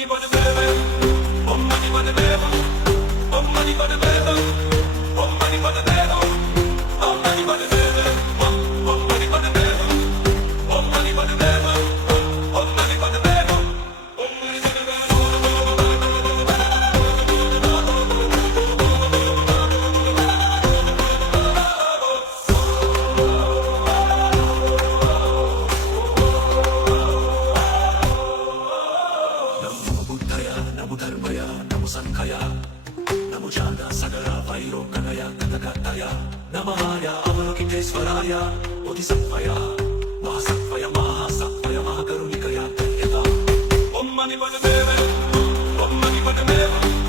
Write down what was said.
mani bade bebe, om mani bade bebe, om mani bade bebe, om mani bade bebe, om mani bade bebe, om mani bade bebe, om mani bade bebe, om mani bade bebe, om mani bade bebe. Namo Buddhaya, Namo Dharmaya, Namo Sankhaya, Namo Jada Sagara Vairo Kanaya Katakataya, Namahaya Avalokitesvaraya, Bodhisattvaya, Mahasattvaya, Mahasattvaya, Mahakarunikaya Tatheta. Om Mani Padme Hum, Om Mani Padme Hum.